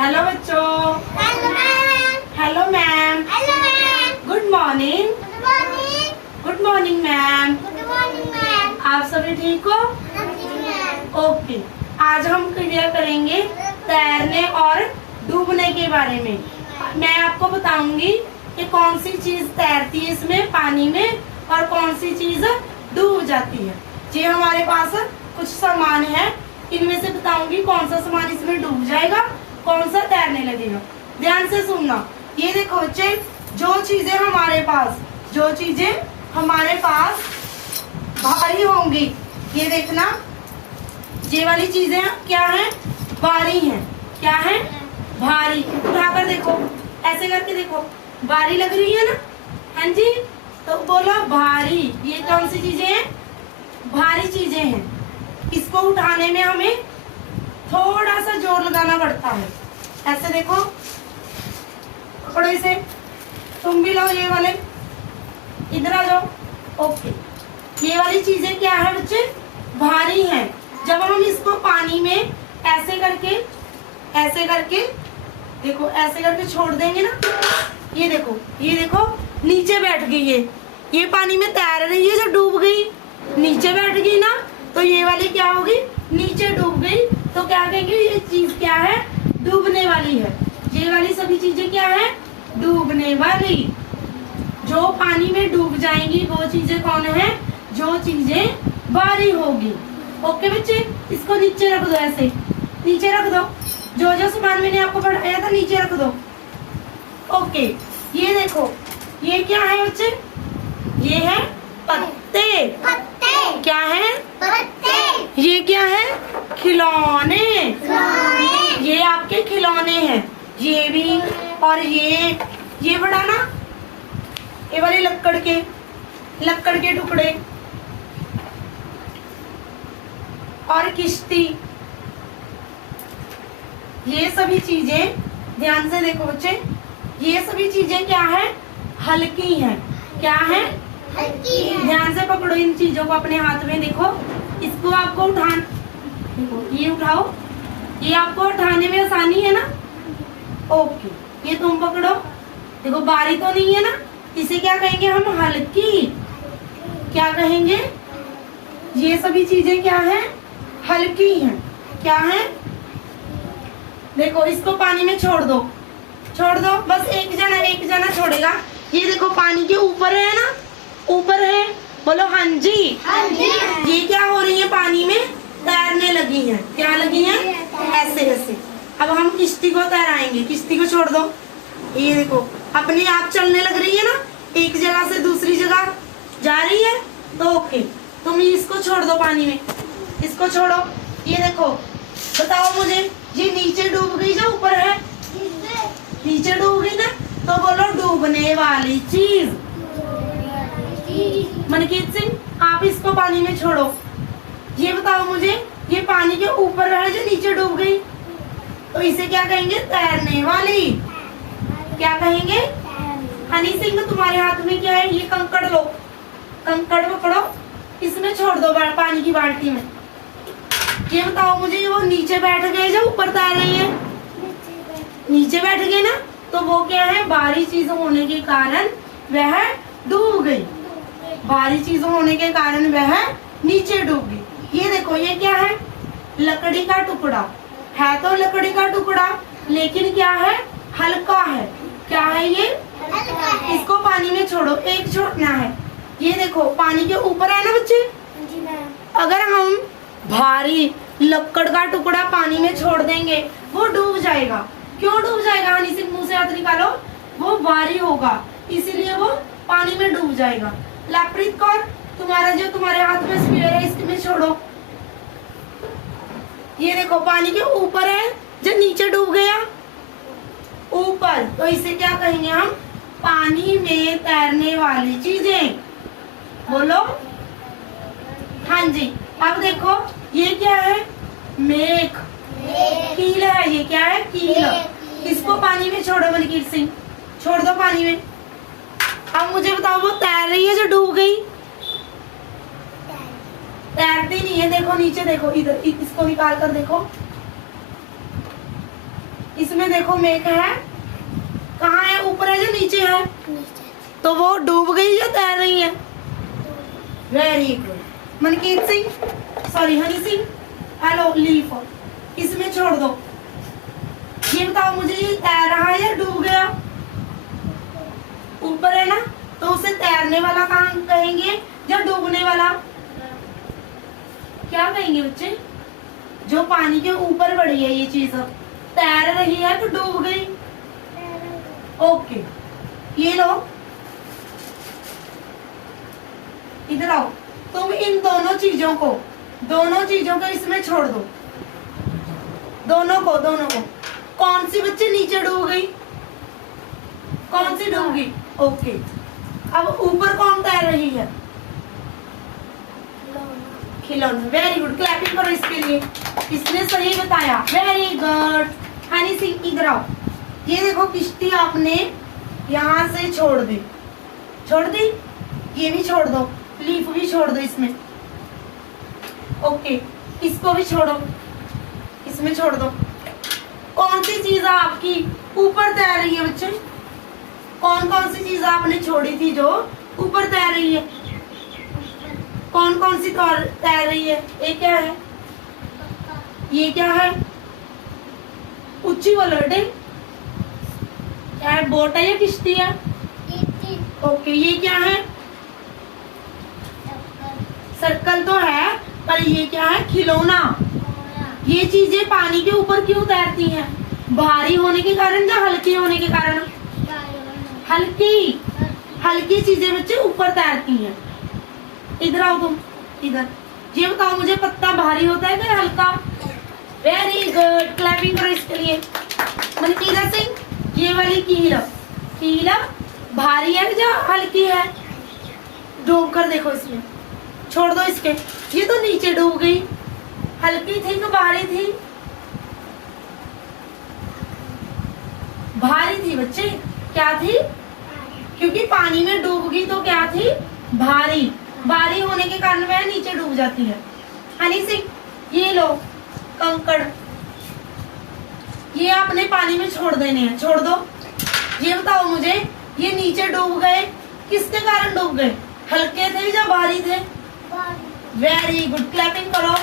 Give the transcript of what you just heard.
Hello बच्चों। Hello ma'am. Hello ma'am. Hello ma'am. Good morning. Good morning. Good morning ma'am. Good morning ma'am. आप सभी ठीक हो? हाँ जी मैम। ओके, आज हम क्लियर करेंगे तैरने और डूबने के बारे में। मैं आपको बताऊंगी कि कौन सी चीज तैरती है इसमें पानी में और कौन सी चीज डूब जाती है। जी हमारे पास कुछ सामान है, इनमें से बताऊंगी कौन सा सामान इसमें डूब जाएगा, कौन सा तैरने लगेगा। ध्यान से सुनना। ये देखो बच्चे, जो चीजें हमारे पास भारी होंगी, ये देखना, ये वाली चीजें क्या हैं? भारी हैं। क्या है? भारी। उठाकर देखो, ऐसे करके देखो, भारी लग रही है ना? हाँ जी, तो बोलो भारी। ये कौन सी चीजें हैं? भारी चीजें हैं। इसको उठाने में हमें थोड़ा सा जोर लगाना पड़ता है। ऐसे देखो, पकड़ो इसे। तुम भी लो ये वाले, इधर आ जाओ। ओके, ये वाली चीजें क्या है बच्चे? भारी हैं। जब हम इसको पानी में ऐसे करके देखो, ऐसे करके छोड़ देंगे ना, ये देखो नीचे बैठ गई ये पानी में तैर रही है। जब डूब गई, नीचे बैठ गई ना, तो ये वाली क्या होगी? नीचे डूब गई। तो क्या कहेंगे? ये चीज क्या है? डूबने वाली है। ये वाली सभी चीजें क्या है? डूबने वाली। जो पानी में डूब जाएंगी वो चीजें कौन है? जो चीजें भारी होगी। ओके बच्चे, इसको नीचे रख दो, ऐसे नीचे रख दो। जो सामान मैंने आपको पढ़ाया था नीचे रख दो। ओके, ये देखो, ये क्या है बच्चे? ये है पत्ते। पत्ते। क्या है? पत्ते। ये क्या है? खिलौने। खिलौने। ये आपके खिलौने हैं। ये भी और ये बड़ा ना, ये वाले लक्कड़ के टुकड़े और किश्ती, ये सभी चीजें ध्यान से देखो बच्चे, ये सभी चीजें क्या है? हल्की हैं। क्या है? हल्की है। ध्यान से पकड़ो इन चीजों को अपने हाथ में। देखो, इसको आपको देखो, ये उठाओ, ये आपको उठाने में आसानी है ना? ओके, ये तुम पकड़ो। देखो, भारी तो नहीं है ना, इसे क्या कहेंगे हम? हल्की। क्या कहेंगे? ये सभी चीजें क्या है? हल्की हैं। क्या है? देखो, इसको पानी में छोड़ दो। बस एक जना छोड़ेगा। ये देखो, पानी के ऊपर है ना? ऊपर है। बोलो हाँ जी। हाँ जी। ये क्या हो रही है? पानी में तैरने लगी हैं। क्या लगी हैं? ऐसे। अब हम किश्ती को तैराएंगे। किश्ती को छोड़ दो। ये देखो, अपने आप चलने लग रही है ना, एक जगह से दूसरी जगह जा रही है। तो ओके, तुम इसको छोड़ दो पानी में, इसको छोड़ो। ये देखो, बताओ मुझे, ये नीचे डूब गई या ऊपर है? नीचे डूब गई ना, तो बोलो डूबने वाली चीज। मनकीत सिंह, आप इसको पानी में छोड़ो। ये बताओ मुझे, ये पानी के ऊपर है जो नीचे डूब गई, तो इसे क्या कहेंगे? तैरने वाली। क्या कहेंगे? हनी सिंह, तुम्हारे हाथ में क्या है? ये कंकड़ लो, कंकड़ पकड़ो, इसमें छोड़ दो पानी की बाल्टी में। ये बताओ मुझे, वो नीचे बैठ गए जो ऊपर तैर रही है? नीचे बैठ गए ना, तो वो क्या है? भारी चीज होने के कारण वह डूब गई। भारी चीज होने के कारण वह नीचे डूब गई। ये देखो, ये क्या है? लकड़ी का टुकड़ा है। तो लकड़ी का टुकड़ा, लेकिन क्या है? हल्का है। क्या है ये? हल्का है। इसको पानी में छोड़ो, एक छोड़ना है। ये देखो, पानी के ऊपर है ना बच्चे? जी मैम। अगर हम भारी लकड़ का टुकड़ा पानी में छोड़ देंगे, वो डूब जाएगा। क्यों डूब जाएगा? हनी सिंह, मुंह से हाथ निकालो। वो भारी होगा, इसीलिए वो पानी में डूब जाएगा। लवप्रीत कौर, तुम्हारे हाथ में स्पीयर है, इसमें छोड़ो। ये देखो, पानी के ऊपर है जो नीचे डूब गया, ऊपर, तो इसे क्या कहेंगे हम? पानी में तैरने वाली चीजें। बोलो हाँ जी। अब देखो, ये क्या है? मेघ। कील है। ये क्या है? कील। इसको पानी में छोड़ो मनकीत सिंह, छोड़ दो पानी में। अब मुझे बताओ, वो तैर रही है जो डूब गई? तैरती नहीं है। देखो नीचे, देखो इधर, इसको निकाल कर देखो, इसमें देखो मेघ है, कहाँ है? ऊपर है या नीचे है? नीचे तो वो डूब गई या तैर रही है? Very good. Mankeet Singh, sorry Honey Singh, hello leaf, इसमें छोड़ दो। ये बताओ मुझे, ये तैर रहा है या डूब गया? ऊपर है ना, तो उसे तैरने वाला कहाँ कहेंगे या डूबने वाला? क्या कहेंगे बच्चे? जो पानी के ऊपर बढ़ी है ये चीज, तैर रही है तो डूब गई। ओके, ये लो, इधर आओ। तुम इन दोनों चीजों को इसमें छोड़ दो। दोनों को कौन सी बच्चे नीचे डूब गई? कौन सी डूब गई? ओके, अब ऊपर कौन तैर रही है? खिलौना। वेरी गुड, क्लैपिंग करो इसके लिए, इसने सही बताया। Very good. हनी सिंह इधर आओ। ये देखो किश्ती आपने यहाँ से छोड़ दी, ये भी छोड़ दो, लीफ भी छोड़ दो इसमें। ओके, इसको भी छोड़ो, इसमें छोड़ दो। कौन सी चीज आपकी ऊपर तैर रही है बच्चे? कौन सी चीज आपने छोड़ी थी जो ऊपर तैर रही है? कौन सी तैर रही है? ये क्या है? ये क्या है? ऊंची बोलो बेटे, क्या है? बोट है या किश्ती है? ओके, ये क्या है? सर्कल तो है, पर ये क्या है? खिलौना। ये चीजें पानी के ऊपर क्यों तैरती हैं? भारी होने के कारण या हल्की होने के कारण? हल्की चीजें बच्चे ऊपर तैरती हैं। इधर आओ तुम, इधर। ये बताओ मुझे, पत्ता भारी होता है या हल्का? वेरी गुड, क्लैपिंग करो इसके लिए। मनकीरा सिंह, ये वाली कीला भारी है या हल्की है? डूब कर देखो इसमें, छोड़ दो इसके। ये तो नीचे डूब गई, हल्की थी कि भारी थी? भारी थी बच्चे। क्या थी? क्योंकि पानी में डूब गई तो क्या थी? भारी होने के कारण वह नीचे डूब जाती है। हनी सिंह, ये लो कंकड़, ये आपने पानी में छोड़ देने हैं, छोड़ दो। ये बताओ मुझे, ये नीचे डूब गए, किसके कारण डूब गए? हल्के थे या भारी थे? वेरी गुड, क्लैपिंग करो।